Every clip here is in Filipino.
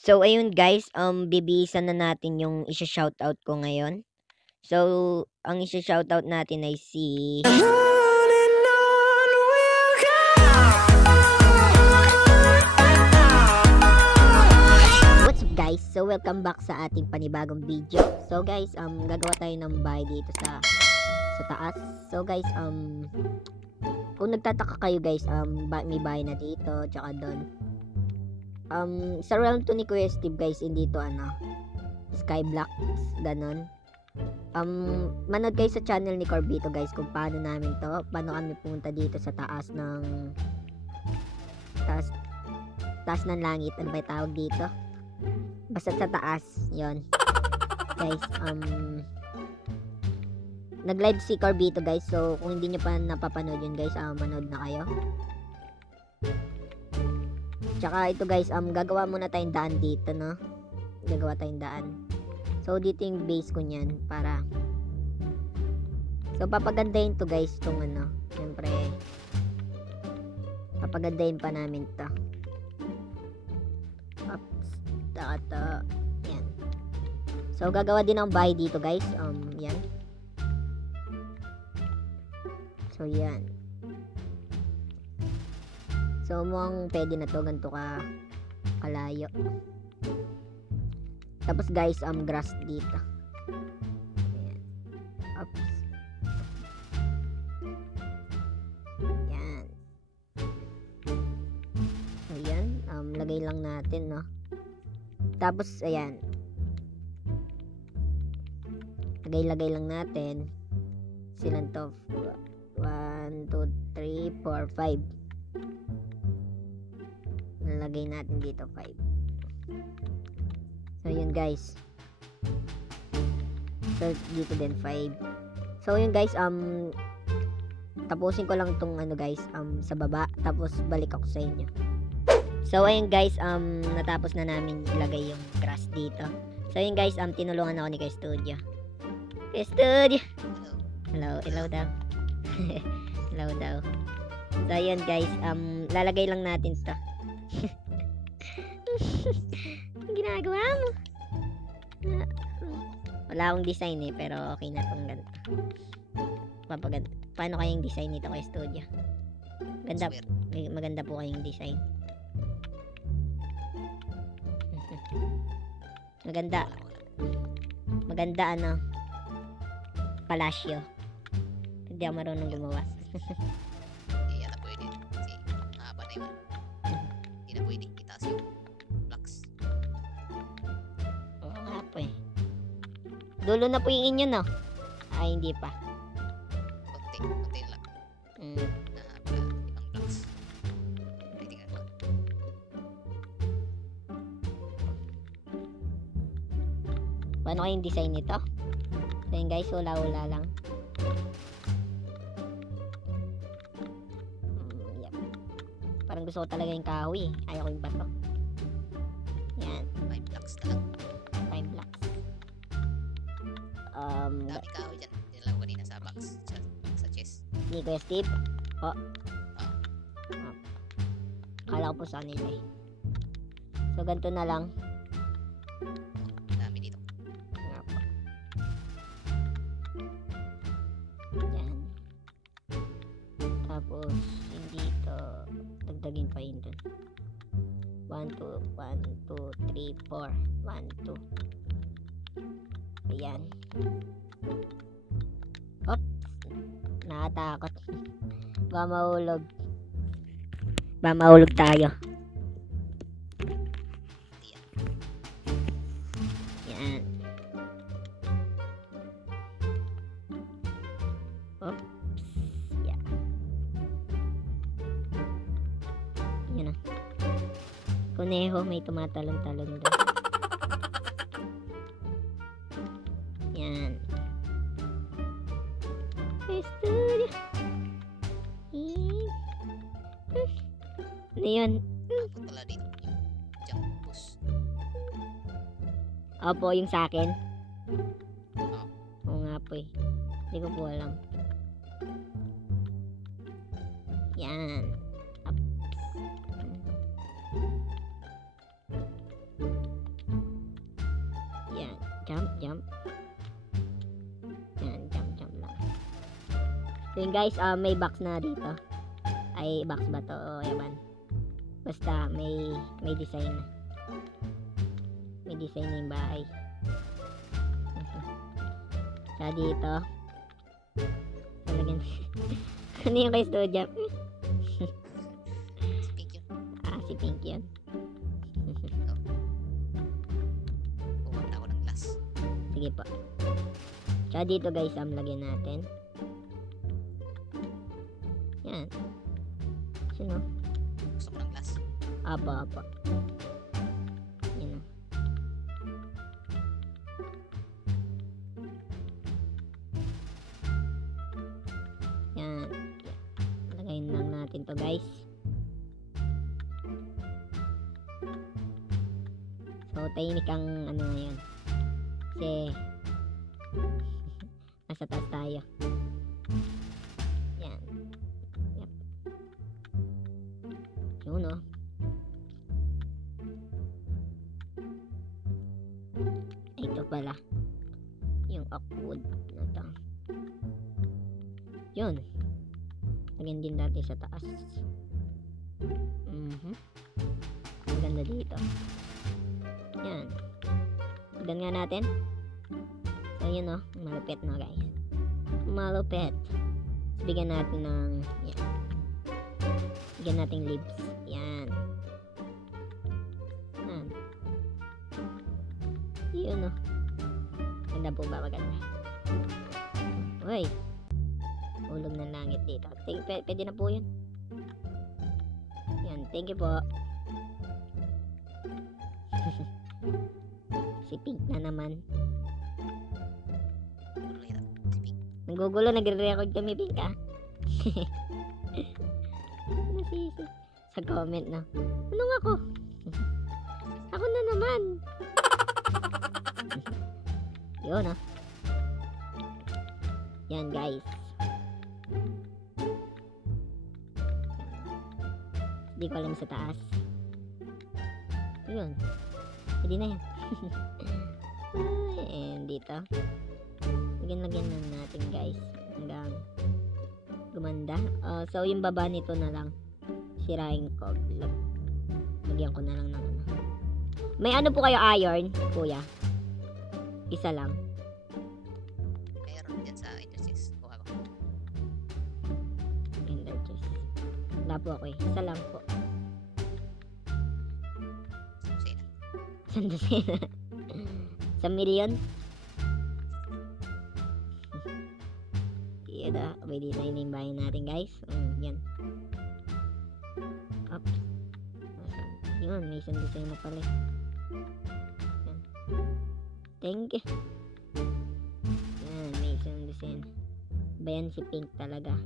So ayun guys, bibihisan na natin yung isha-shoutout ko ngayon. So, ang isha-shoutout natin ay si What's up guys? So welcome back sa ating panibagong video. So guys, gagawa tayo ng bahay dito sa taas. So guys, kung nagtataka kayo guys, may bahay na dito, tsaka doon. Sa realm to ni Kuya Steve guys, hindi to Skyblocks, ganon. Manood kayo sa channel ni Corbito guys kung paano kami pumunta dito sa taas ng taas ng langit, ano ba tawag dito? Basta sa taas, yon guys. Nag-live si Corbito guys, so kung hindi nyo pa napapanood yun guys, manood na kayo. Tsaka ito guys, gagawa muna tayong daan dito, no? Gagawa tayong daan. So dito yung base ko niyan para so papagandahin to guys tong syempre papagandahin pa namin to. Ups, yan. So gagawa din ng bahay dito guys, yan. So yan. So mukhang pwede na to, ganito kalayo. Tapos guys, grass dito. Ayan. Oops. Yan. So yan, lagay lang natin, no. Tapos ayan. Lagay lang natin. Silan to? 1, 2, 3, 4, 5. Nalagay natin dito 5. So yun guys. So dito din 5. So yun guys, tapusin ko lang tong guys, sa baba, tapos balik ako sa inyo. So ayun guys, natapos na namin ilagay yung grass dito. So yun guys, tinulungan ako ni Kuya Studio. Kuya Studio. Hello daw. Hello daw. So yun guys, lalagay lang natin to. Ang ginagawa mo? Wala akong design pero okay na tong ganito. Paano kayang design nito Kuya Studio? Maganda po kayong design. Maganda palasyo. Hindi ako marunong gumawa. Hindi yata pwede kasi mahaba na yun. Hindi na pwede itaas yung blocks. Oo nga po eh. Dulo na po yung inyo, no? Ay, hindi pa. Konti lang. Nahaba ibang blocks. Pwede nga lang. Paano kayong design nito? So yun guys, hula-hula lang. Yep. Parang gusto ko talaga yung kahoy. Ayaw ko yung bato. Yan. 5 blocks na lang. 5 blocks. Dami kahoy dyan. Dinala ko kanina sa box. Sa chest. Ni Kuya Steve. Kala ko po sa kanila eh. So ganito na lang. Dami dito. Yan. Tapos yung dito dagdagin pa yun dun. 1, 2, 3, 4. 1, 2. Ayan. Oops. Nakatakot. Baka mahulog tayo. Yan. Oops. Yeah. Yan na. Kuneho, may tumatalon-talon doon. Yan. Studio. Ano yun? Nakapot pala dito yung jump boost. Opo, yung sa akin. Oo. Oo nga po eh. Hindi ko po alam. Yan. Up. Jump. Yan, jump lang. So yun guys, may box na dito. Ay, box ba to? O, yaman. Basta, may design na. May design na yung bahay. Kaya dito. Talagang, ano yung guys to, jump? Si Pink yun. Si Pink yun. Kuha na ako ng glass. Sige po. Tsaka dito guys, lagyan natin. Yan. Sino? Gusto ko ng glass. Apa. Yan o. Yan. Lagayin lang natin to guys. So, tahimik ang ano ngayon. Kasi nasa taas tayo. Yan. Yep. Yun o. Ito pala. Yung oakwood na to. Yun. Lagyan din natin sa taas. Maganda dito. Yan. Tignan nga natin. So, yun o. Malupit na guys. Malupit. So, bigyan natin ng yan. Bigyan natin leaves. Yan. Yan. Yun o. Ganda po ba? Maganda. Uy. Ulog ng langit dito. Pwede na po yun. Yan. Thank you po. Si Pink na naman. Si Pink. Nanggugulo, nagre-record kami, Pink, ah. Nasisi. Sa comment na. Anong ako? Ako na naman. Yun, ah. Yan, guys. Hindi ko alam sa taas. Yun. Pwede na yan. And dito. Lagyan lang natin guys. Hanggang gumanda. So yung baba nito na lang. Sirain ko. Lagyan ko na lang ng ano. May ano po kayo iron, kuya? Isa lang. Mayroon dyan sa interface. Kuha ko. Interface. Wala po ako eh. Isa lang po. Sino? Sandosena. Sa milyon? Yan na. May design na yung bahay natin guys. Yan. Up. Yun. May isang design na pala. Yan. Thank you. Yan. May isang design. Bayan si Pink talaga.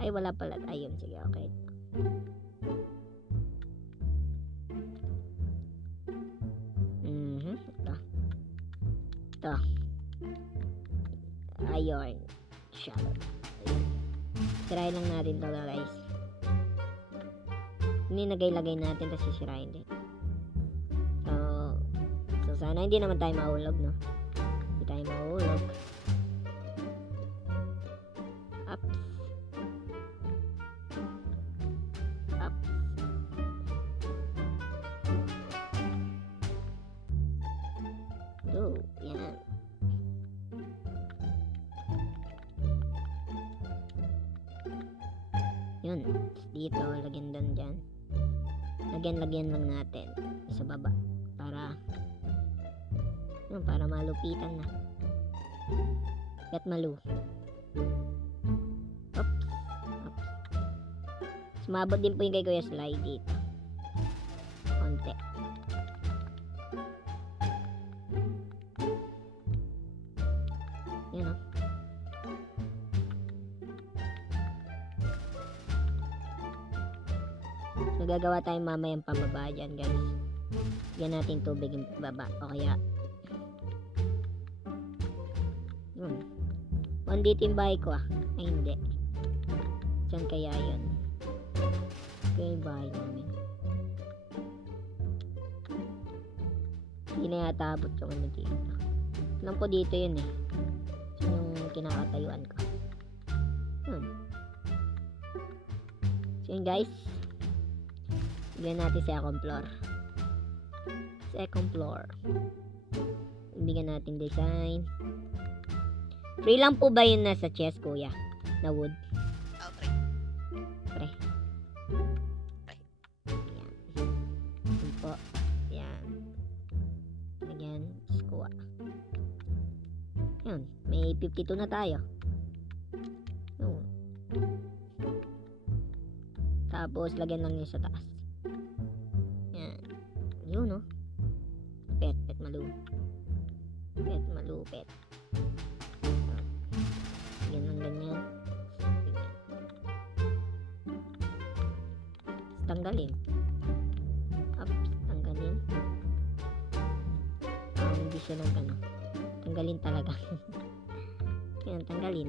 Ay wala pala. Ayun. Sige okay. Ito. Ayun. Shallow. Sirain lang natin to guys. Hindi nagay-lagay natin kasi sisirain din. So sana hindi naman tayo mahulog, no? Hindi tayo mahulog. Up. Up. Do. Yan. Yun. Dito, lagyan doon dyan. Lagyan lang natin. Sa baba. Para para malupitan na. At malu. Oops. Sumabot din po yung kay Kuya Sly dito. Konti. Yun o. So, gagawa tayo mamayang pababa dyan, guys. Yan natin tubig yung baba. O kaya, yun. Dito yung bahay ko, ah. Ay, hindi. Saan kaya yun? Kaya yung bahay namin. Hindi na yata abot yung ano dito. Alam ko dito yun eh. Yun yung kinakatayuan ko. Yun. So yun guys. Bigyan natin second floor. Second floor. Bigyan natin design. Free lang po ba yun nasa chest, kuya? Na wood? Oh, pre. Pre. Yan. Yun po. Yan. Lagyan. Kuha. Yun. May 52 na tayo. Yun. Tapos, lagyan lang yun sa taas. Yan. Yun, no? Pet malupit. Pet malupit. Lagyan lang ganyan. Ganyan. Tanggalin. Ups, tanggalin. Hindi siya lang ano. Tanggalin talaga. Yan, tanggalin.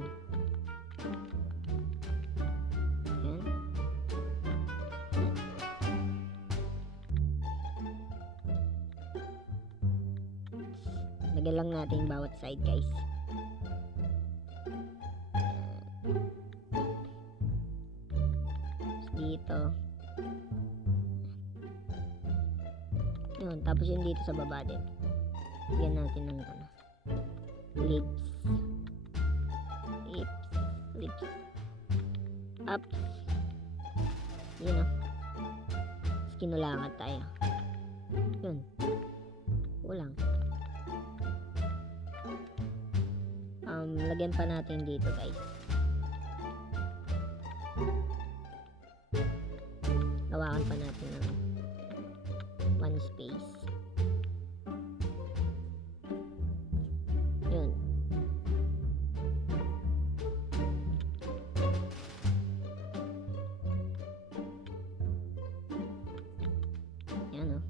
Yan. Lagyan lang natin bawat side, guys. Dito. Yun, tapos yun dito sa baba din. Lagyan natin ng ano. Lips. Lips. Lips. Up. Yun, oh. Tapos kinulangan tayo. Yun. Kulang. Lagyan pa natin dito, guys. Hawakan pa natin ng one space. Yun. Yan, oh.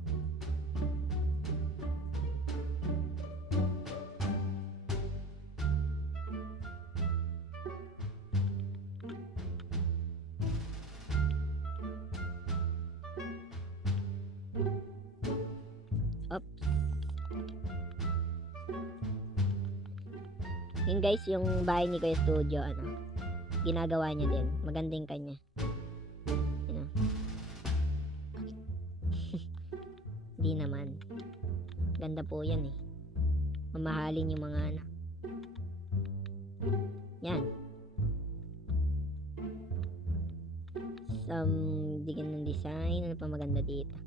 Oops. Yun guys, yung bahay ni Kuya Studio, ano, ginagawa niya din. Magandang kanya. Yun, oh. Di naman. Ganda po yan eh. Mamahalin yung mga ano. Yan. Bigyan ng design. Ano pa maganda dito?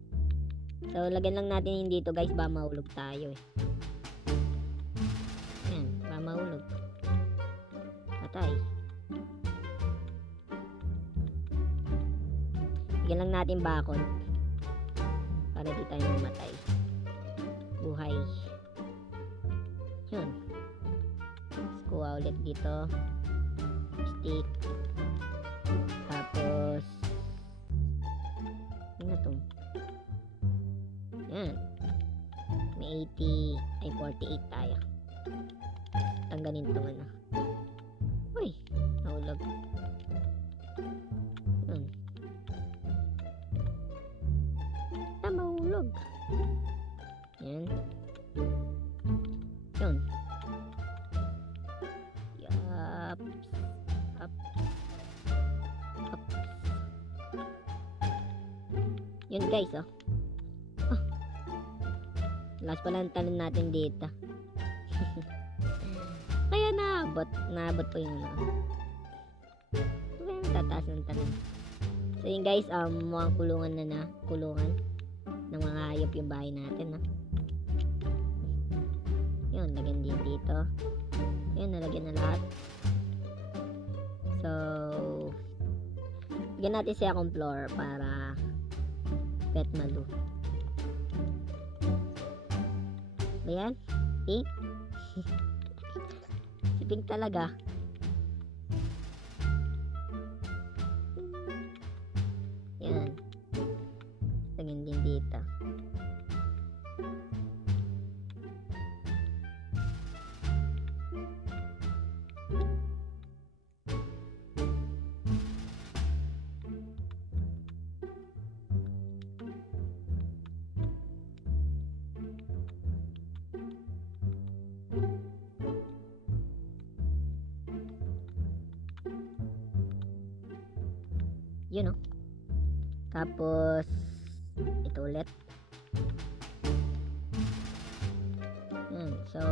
So, lagyan lang natin yung dito guys. Ba mahulog tayo eh. Yan. Ba mahulog. Patay. Bigyan lang natin bakod. Para di tayo mamatay. Buhay. Yun. Tapos kuha ulit dito. Stick. Tapos yun na to. Yan. May 80 ay 48 tayo. Tanggalin to ano. Uy, nahulog. Yun. Mahulog. Yan. Yun. Yup. Up. Up. Yun guys, oh. Ah. Last pala ang talon natin dito. Kaya naabot po yung tataas ng talon. So yun guys, mukhang kulungan na kulungan ng mga hayop yung bahay natin, no? Yun, lagyan din dito. Yun, nalagyan na lahat. So bigyan natin siya akong floor para pet malu. Ayan, pink. Si pink talaga. Yan. Lagyan din dito. Tapos, ito ulit. Yan. So,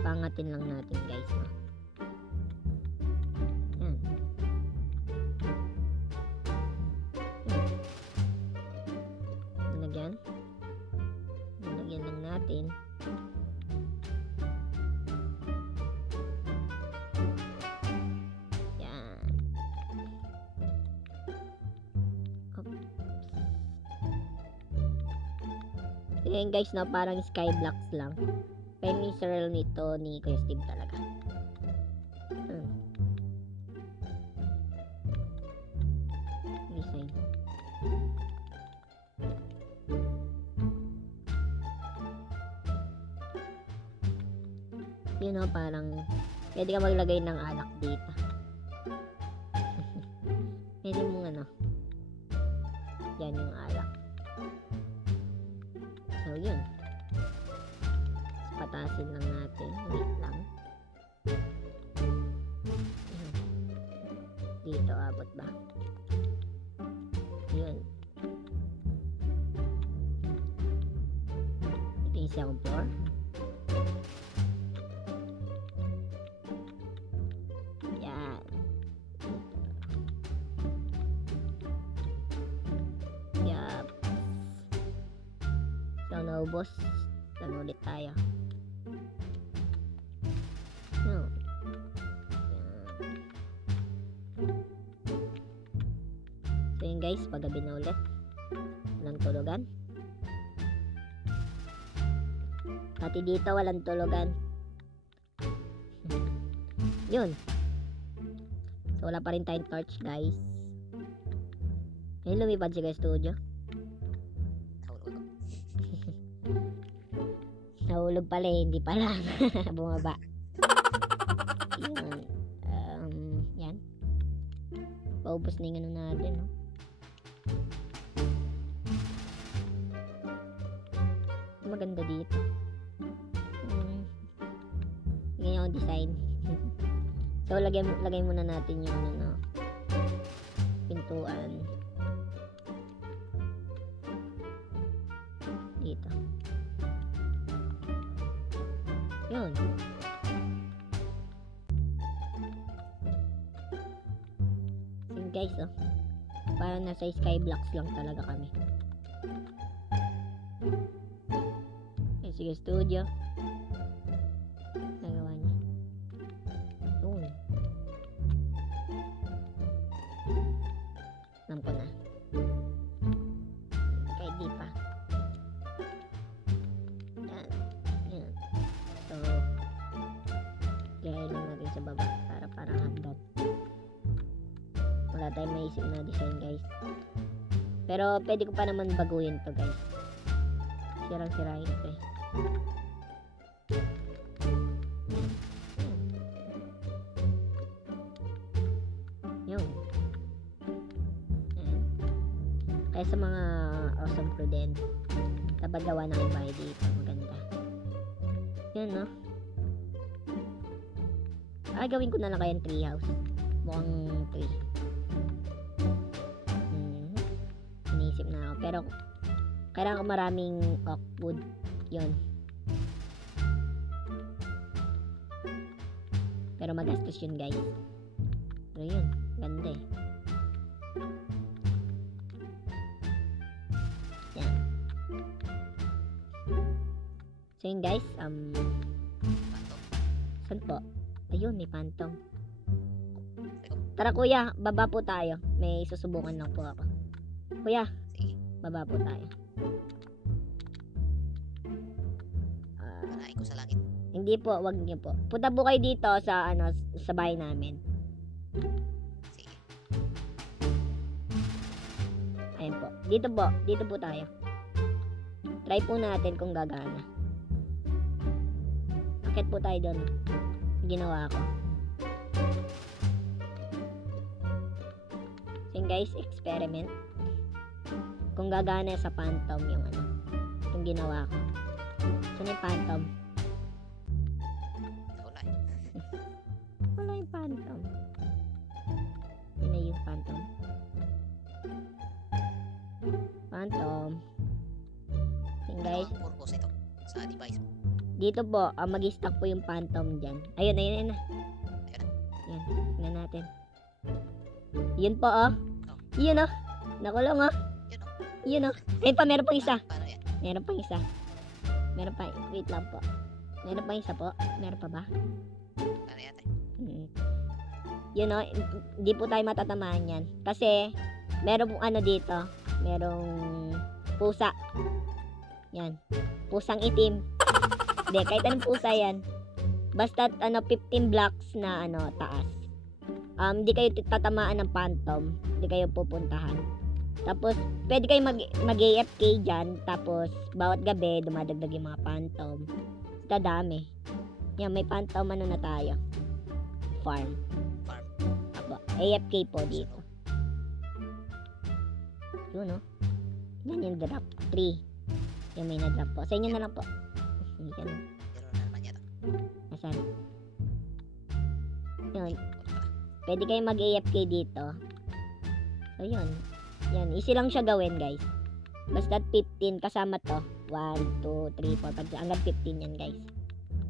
pangatin lang natin guys. No? Yan. Yan. Nilagyan lang natin. Yan. Yan guys, no, parang skyblocks lang. Peninsular nito ni Kuya Steve talaga. Design. Yun know, parang pwede ka maglagay ng alak dito. Pwede mong ano. Yan yung alak. So yun. Patasin lang natin. Wait lang. Dito abot ba? Yun. Ito yung second floor. Yan. Yup. So naubos. Saan ulit tayo? No. So yun guys, paggabi na ulit. Walang tulugan. Pati dito walang tulugan. Yun. So wala pa rin tayong torch guys. Ayun, lumipad si guys studio. Nahulog pala eh, hindi pala. Bumaba. Yan. Yan. Paubos na yung ano natin, no? Maganda dito. Ganyan yung design. So, lagay muna natin yung ano, pintuan. Dito. Yun. So, guys, oh. Parang nasa skyblocks lang talaga kami. Yan, sige, studio. Nagawa niya. Yun. Alam ko na. Kahit di pa. Yan. Yan. So, gaya lang natin sa baba para parang hagdan. Wala tayong maisip na design guys. Pero pwede ko pa naman baguhin to guys. Sirang-sirahin ito eh. Yun. Ayan. Kaya sa mga awesome crew din, dapat gawa ng bahay dito. Maganda. Yun no. Gawin ko na lang kayang tree house. Mukhang tree. Inisip na ako. Pero kailangan ko maraming oak wood. Yun. Pero magastos yun guys. Pero yun. Ganda eh. Yan. So yun guys. Saan po? Ayun, may pantong. Tara kuya, baba po tayo. May susubukan lang po ako. Kuya, Sige. baba po tayo. Panahin ko sa langit. Hindi po, wag niyo po. Punta po kayo dito sa ano, sa bahay namin. Sige. Ayan po. Dito po tayo. Try po natin kung gagana. Akit po tayo doon. Ginawa ko. So yun guys, experiment. Kung gagana sa phantom yung ano, yung ginawa ko. Saan yung phantom? Wala eh. Wala yung phantom. Yun na yung phantom. Tapos ito, sa device mo. Dito po, mag-stack po yung phantom dyan. Ayun, ayun, ayun na. Ayun Yan, tingnan natin. Yun po, oh. Yun, oh. Nakulong, oh. Yun, oh. Yun, oh. Ayun pa, meron pang isa. Paano yan? Meron pang isa. Meron pa, wait lang po. Meron pang isa po. Meron pa ba? Paano yan? Yun, oh. Hindi po tayo matatamaan yan. Kasi, meron pong ano dito. Merong pusa. Yan. Pusang itim. Hindi, kahit anong pusa yan. Basta, 15 blocks na, taas. Di kayo tatamaan ng phantom. Di kayo pupuntahan. Tapos, pwede kayo mag-AFK dyan. Tapos, bawat gabi, dumadagdag yung mga phantom. Basta dami. Yan, may phantom na tayo. Farm. Apo, AFK po dito. Yun, no? Yan yung drop. 3. Yung may na-drop po. Sa inyo na lang po. Hindi ka na. Zero na naman yata. Nasaan? Yun. Punta pala. Pwede kayo mag-AFK dito. So, yun. Yan. Easy lang siya gawin, guys. Basta 15 kasama to. 1, 2, 3, 4, 5, hanggang 15 yan, guys.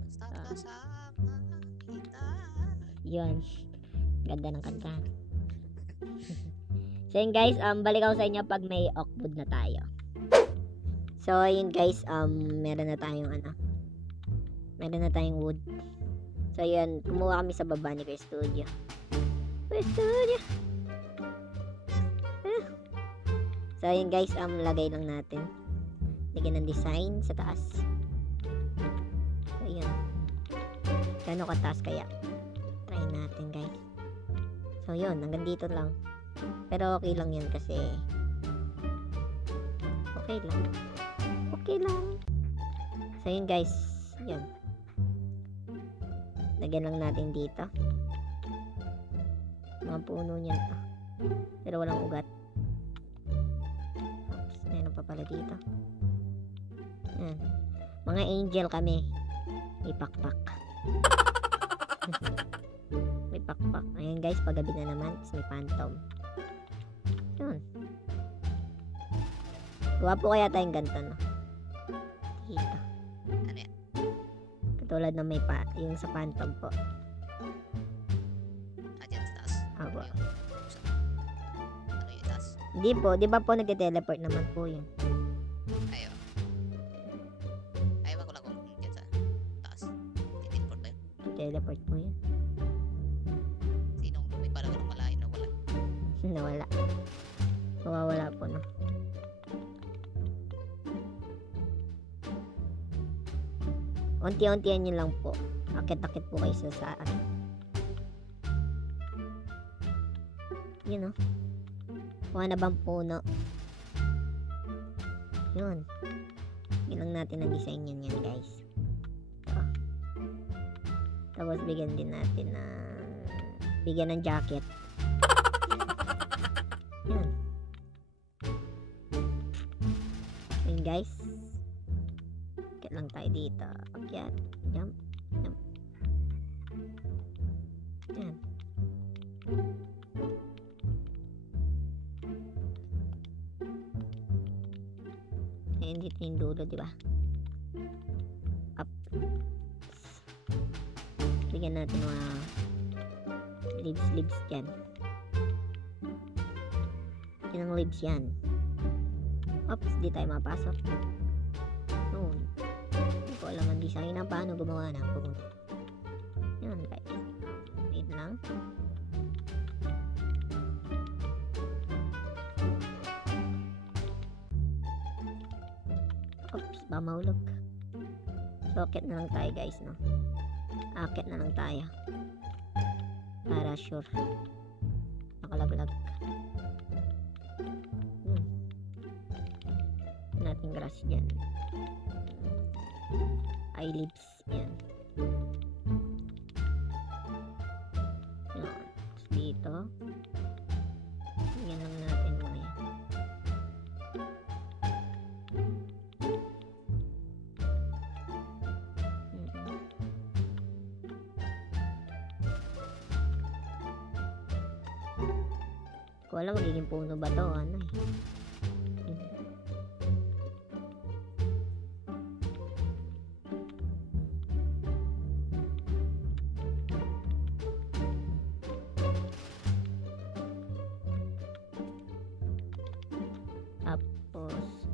Basta kasama kita. Yun. Ganda ng kanta. So, yun, guys. Balik ako sa inyo pag may Oakwood na tayo. So, yun, guys. Meron na tayong meron na tayong wood. So, yun. Kumuha kami sa baba ni Kuya Studio. Kuya Studio. So, yun, guys. Lagay lang natin. Lagyan ng design sa taas. So, yun. Gano'n kataas kaya? Try natin, guys. So, yun. Hanggang dito lang. Pero okay lang yan kasi okay lang. Okay lang. So, yun, guys. Yun. Lagyan lang natin dito. Mga puno niyan to. Pero walang ugat. Oops, meron pa pala dito. Yan. Mga angel kami. May pakpak. May pakpak. Ayan, guys, paggabi na naman. Tapos may phantom. Yun. Gawa po kaya tayong ganito, no? Dito. Ano yan? Katulad ng may yung sa phantom po. Dyan sa taas. Apo. Ano yung taas? Hindi po. Di ba po nag-teleport naman po yun? Ayaw. Ayaw ko lang kung dyan sa taas. Titinport ba yun? Teleport po yun. Sinong may parang walang malayo na wala. Nawala. Mawawala po, no? Unti-untian nyo lang po. Akit-akit po kayo sa saan. Yun, no? Kuha na bang puno? Yun. Bilang natin ang design yan, guys. Ito. Tapos bigyan din natin ng jacket. Yan. Yun, guys. Akyat lang tayo dito. Akyat. Jump. Jump. Yan. Ayan, dito yung dulo, di ba? Up. Bigyan natin mga leaves dyan. Yan ang leaves yan. Oops, di tayo mapasok. Noon. Hindi ko alam ang design na paano gumawa ng pumunta. Yan, guys. Wait lang. Oops, ba mahulog. So, akit na lang tayo, guys, no? Akit na lang tayo. Para sure. Nakalaglag. Nating grass dyan. Eye leaves. Yan. Yan. Tapos dito. Yan lang natin mga yan. Ko alam magiging puno ba to, ano eh. Tapos,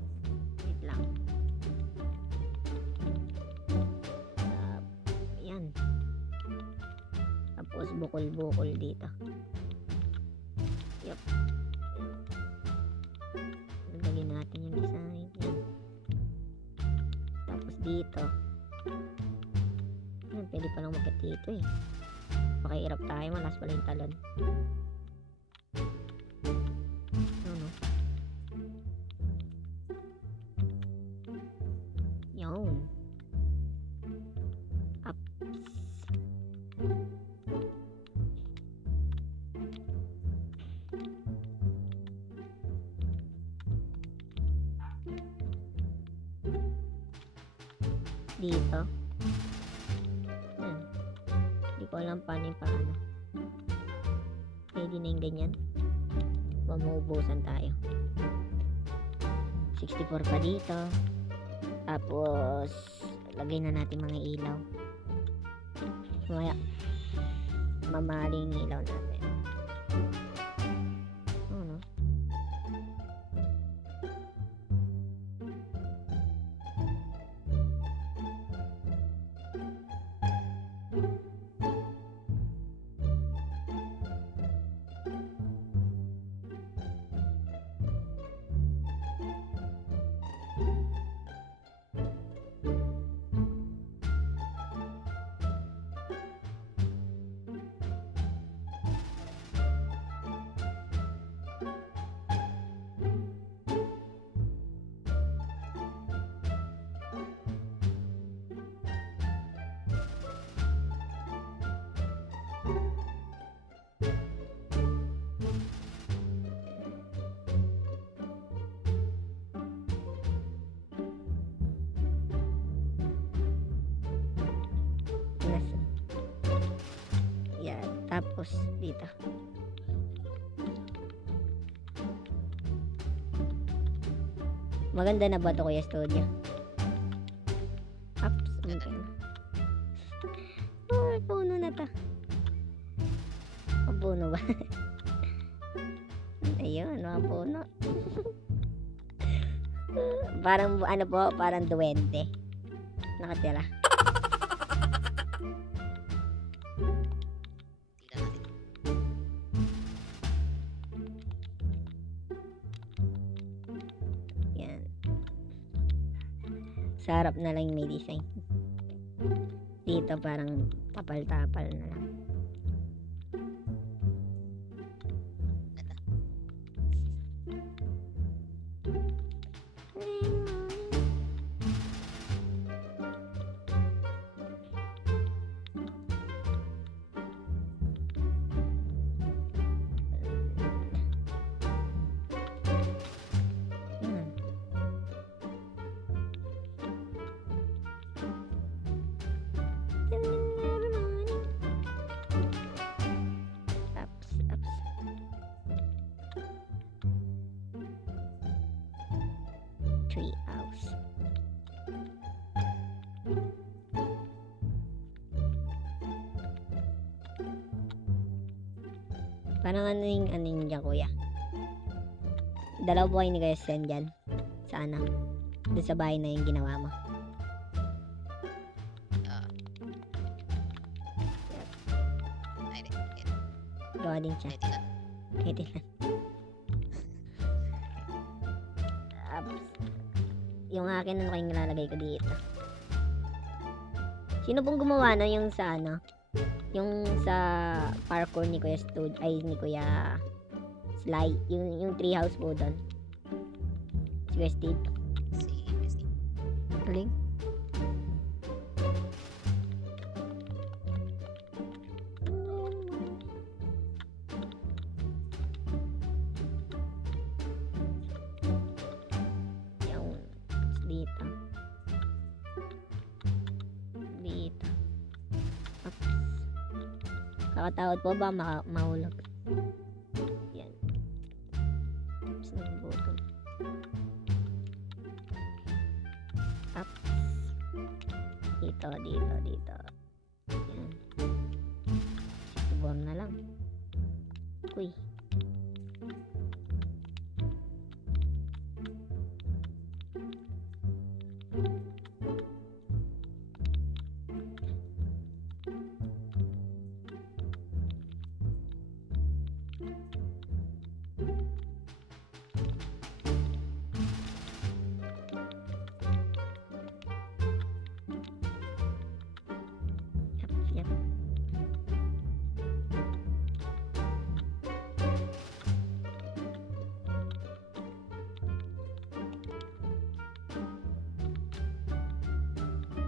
wait lang. Yan. Tapos, bukol-bukol dito. Yup. Lagyan natin yung design. Yan. Tapos, dito. Yan, pwede palang makit dito eh. Pakihirap tayo, malas pala yung talon. Ano? Yun. Up. Dito. Hindi ko alam paano yung paano. Pwede na yung ganyan. Mamuubusan tayo. 64 pa dito. Tapos, lagay na natin mga ilaw. Mamaya, mamaling ilaw natin. Ano? Yan. Tapos, dito. Maganda na ba ito, Kuya Studio? Ups. Okay. Puno na to. Puno ba? Ayun, mga puno. Parang, ano po, parang duwende. Nakatira. Tingnan natin. Yan. Sa harap na lang may design. Dito parang tapal-tapal na lang. Ganda. Yan. Ups, ups. Tree house. Parang ano yung dyan, kuya? Dalawa po kayo ni Kuya Sen dyan. Sa ano? Doon sa bahay na yung ginawa mo. Ay, hindi. Ayan. Gawa din siya. Ay, tingnan. Pwede lang. Ups. Yung akin ano kayong nilalagay ko dito. Sino pong gumawa na yung sa ano? Yung sa parkour ni Kuya Stud, ay ni Kuya Sly, yung treehouse po doon. Si Kuya Steve. Si Christy. Galing. Yung dito. Dito. Oops. Kakatawad po ba mahulog? Yan. Oops, nabutol. Oops. Dito, dito, dito. Yan. Subong na lang. Uy.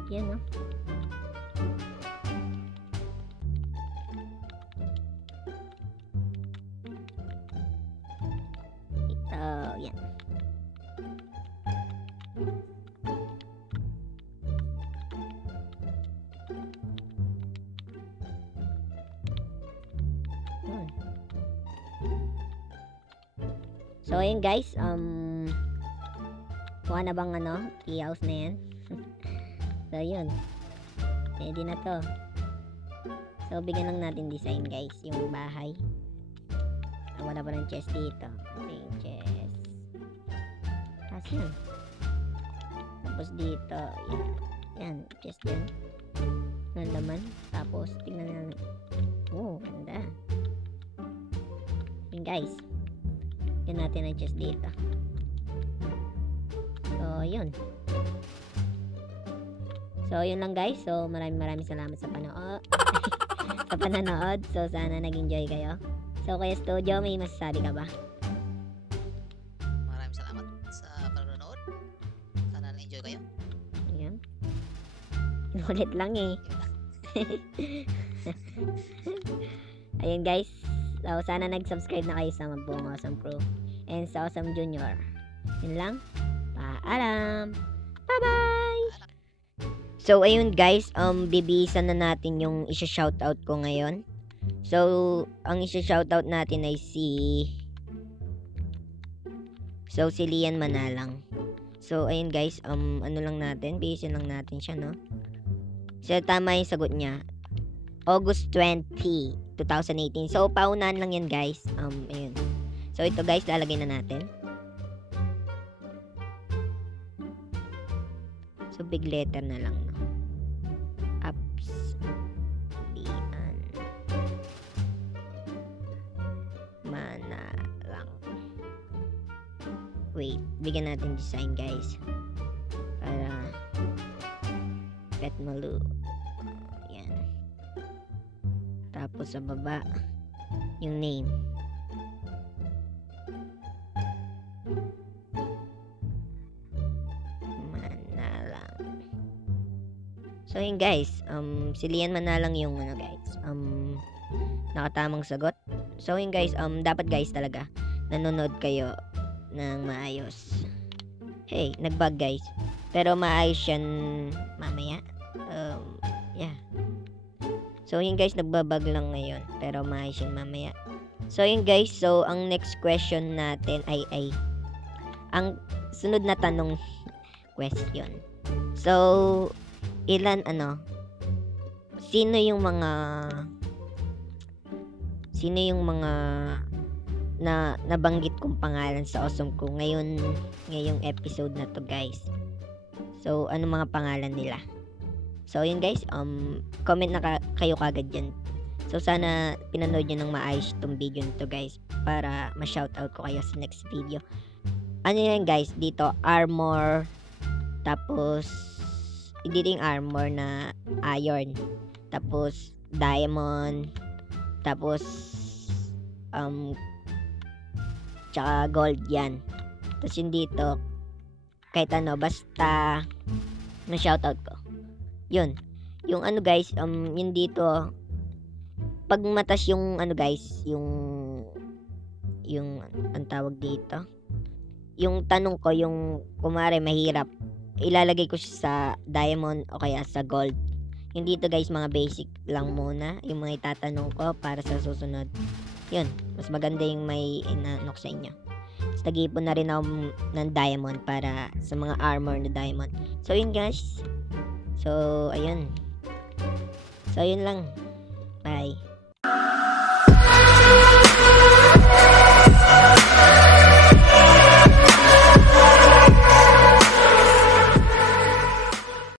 Yan, no? Ito, yan. Hmm. So, ayun guys, kuha na bang tree house na yan? So, yun. Ready na to. So, bigyan lang natin design guys, yung bahay. Wala pa ng chest dito. Ito yung chest. Tapos yun. Tapos dito, yan. Yan, chest yan. Ng laman. Tapos, tingnan natin. Oh, ganda. Yun guys. Yan natin ang chest dito. So, yun. So, yun lang guys. So, maraming salamat sa panood. Sa panonood. So, sana nag-enjoy kayo. So, Kuya Studio, may masasabi ka ba? Maraming salamat sa panonood. Sana na-enjoy kayo. Ayan. Inulit lang eh. Ayun guys. So, sana nag-subscribe na kayo sa Magbuong Awesome Crew. And sa Awesome Junior. Yun lang. Paalam. Bye-bye! So, ayun guys, bibisan na natin yung isa-shoutout ko ngayon. So, ang isa-shoutout natin ay si Lian Manalang. So, ayun guys, ano lang natin, bihisan lang natin siya, no? So, tama yung sagot niya. August 20, 2018. So, paunahan lang yan guys. Ayun. So, ito guys, lalagay na natin. So, big letter na lang, no? Ups. Lian. Manalang. Wait, bigyan natin design, guys. Para Pet Malu. Yan. Tapos sa baba, yung name. So yun guys, si Lian Manalang yung guys, nakatamang sagot. So yun guys, dapat guys talaga nanonood kayo ng maayos. Hey, nagbug guys. Pero maayos yan mamaya. Yeah. So yun guys, nagbabag lang ngayon. Pero maayos yan mamaya. So yun guys, so ang next question natin ay ang sunod na tanong question. So sino yung mga na nabanggit kong pangalan sa Awesome Crew ngayong episode na to guys. So ano mga pangalan nila? So yun guys, comment na kayo kagad dyan. So sana pinanood nyo ng maayos tong video nito guys para ma-shoutout ko kayo sa next video. Ano yan guys, dito armor, tapos dito yung armor na iron, tapos diamond, tapos tsaka gold yan. Tapos yung dito kahit basta na shoutout ko. Yun. Yung guys, yun dito pag matas yung guys, yung ang tawag dito. Yung tanong ko, yung kumare mahirap, ilalagay ko siya sa diamond o kaya sa gold. Yung dito guys, mga basic lang muna yung mga itatanong ko para sa susunod. Yun, mas maganda yung may inanok sa inyo. Tapos nag-iipon na rin ako ng diamond para sa mga armor na diamond. So yun guys. So ayun. So yun lang. Bye.